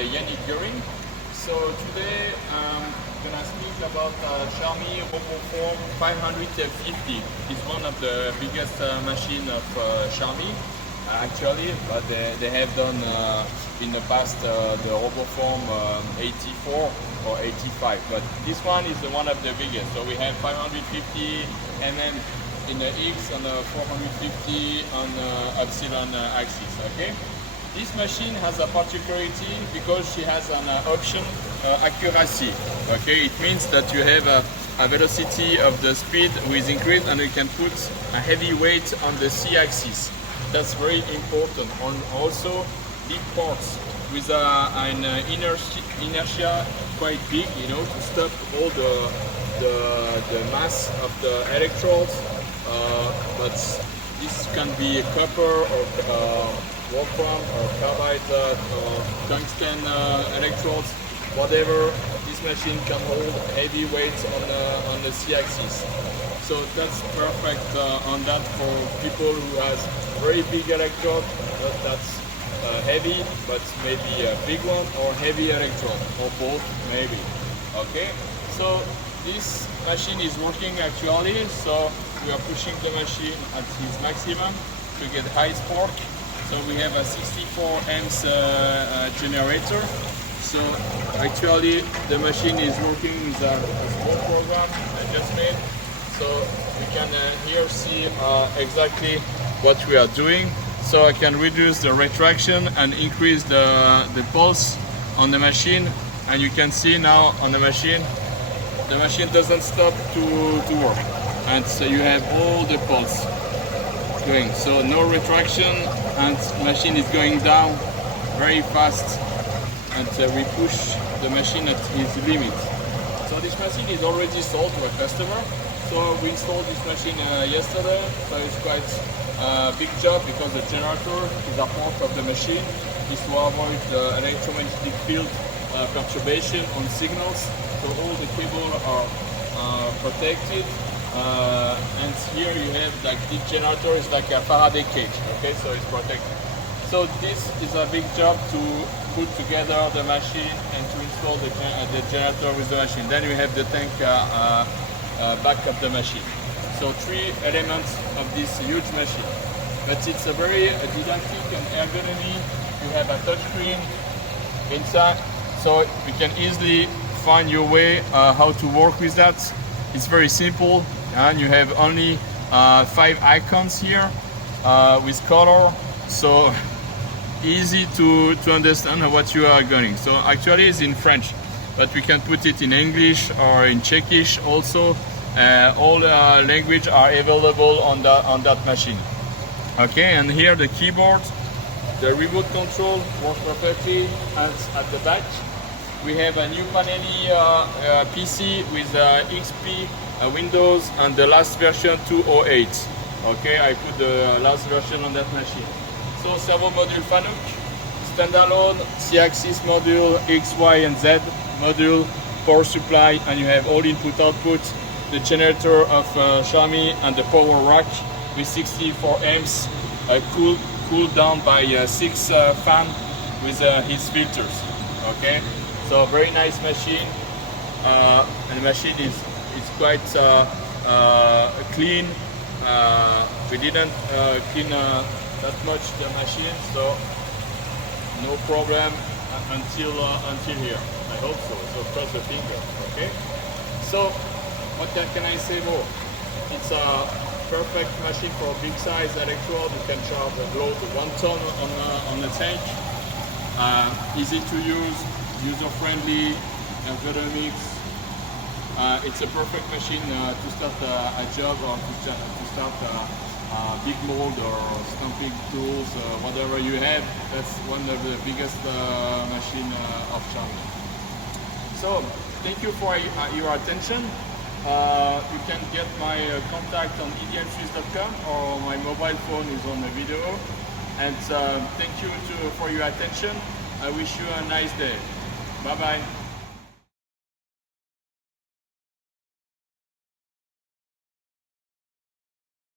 Yannick Goering. So today I'm gonna speak about Xiaomi ROBOFORM 550. It's one of the biggest machine of Xiaomi actually, but they have done in the past the ROBOFORM 84 or 85, but this one is one of the biggest. So we have 550 mm in the X and 450 on epsilon axis. Okay. This machine has a particularity because she has an option Accura-C. Okay, it means that you have a velocity of the speed with increase, and you can put a heavy weight on the C axis. That's very important. And also big parts with an inertia quite big, you know, to stop all the mass of the electrodes. But this can be copper or wolfram or carbide or tungsten electrodes, whatever. This machine can hold heavy weights on the C-axis. So that's perfect on that for people who has very big electrode, that's heavy, but maybe a big one, or heavy electrode, or both maybe. Okay, so this machine is working actually, so we are pushing the machine at its maximum to get high spark. So we have a 64 amps generator. So actually the machine is working with a small program I just made. So you can here see exactly what we are doing. So I can reduce the retraction and increase the pulse on the machine. And you can see now on the machine doesn't stop to work. And so you have all the pulse going. So no retraction, and machine is going down very fast, and we push the machine at its limit. So this machine is already sold to a customer. So we installed this machine yesterday. So it's quite a big job because the generator is a part of the machine. Is to avoid the electromagnetic field perturbation on signals. So all the cables are protected. And here you have, like, the generator is like a Faraday cage, okay, so it's protected. So this is a big job to put together the machine and to install the generator with the machine. Then you have the tank back of the machine. So three elements of this huge machine. But it's a very didactic and ergonomy. You have a touch screen inside, so you can easily find your way how to work with that. It's very simple, and you have only 5 icons here with color, so easy to understand what you are going. So actually it's in French, but we can put it in English or in Czechish also. All language are available on that machine. Okay, and here the keyboard, the remote control works perfectly, and at the back we have a new Panelli PC with XP Windows and the last version 208. Okay, I put the last version on that machine. So servo module Fanuc, standalone C-axis module, X, Y, and Z module, power supply, and you have all input/output, the generator of Xiaomi, and the power rack with 64 amps, cooled down by 6 fan with his filters. Okay. So very nice machine, and the machine is quite clean. We didn't clean that much the machine, so no problem until here. I hope so. So cross the finger. Okay. So what can I say more? It's a perfect machine for a big size electrode. You can charge and load 1 ton on the tank. Easy to use. User-friendly, ergonomics. It's a perfect machine to start a job, or to start a big mold or stamping tools, whatever you have. That's one of the biggest machine of Xiaomi. So thank you for your attention. You can get my contact on edmsuisse.com, or my mobile phone is on the video. And thank you for your attention. I wish you a nice day. Bye-bye.